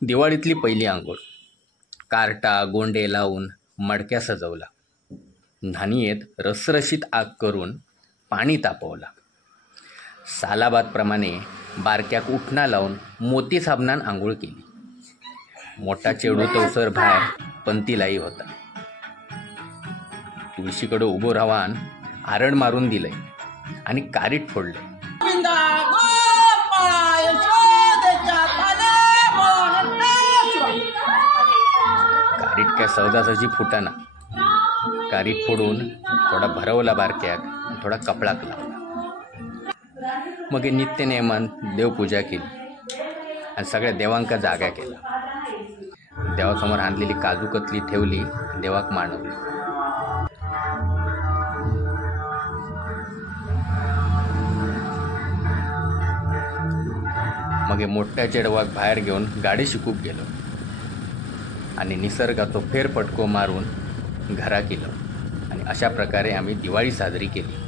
दिवाळीतली पहिली अंघोळ. कार्टा गोंडे लावून मडक्या सजवला. न्हाणीयेत रसरशीत आग करून पाणी तापवला. सालाबादप्रमाणे बारक्याक उठणा लावून मोती साबणान आंघोळ केली. मोठा चेडू तवसर भायर पंतीलाई होता. तुळशीकडे उभो रावान आरण मारून दिलंय आणि कारीट फोडले. कारीट काय सहजासहजी फुटाना. कारीट फोडून थोडा भरवला बारक्याक, थोडा कपळाक लावला. मग नित्य नेमान देवपूजा केली आणि सगळ्या देवांका जागा केला. देवासमोर आणलेली काजू कतली ठेवली, देवाक मांडवली. मग मोठ्या चेडवाक बाहेर घेऊन गाडी शिकूक गेलो आणि निसर्गाचो फेरफटको मारून घरा केलो आणि अशा प्रकारे आम्ही दिवाळी साजरी केली.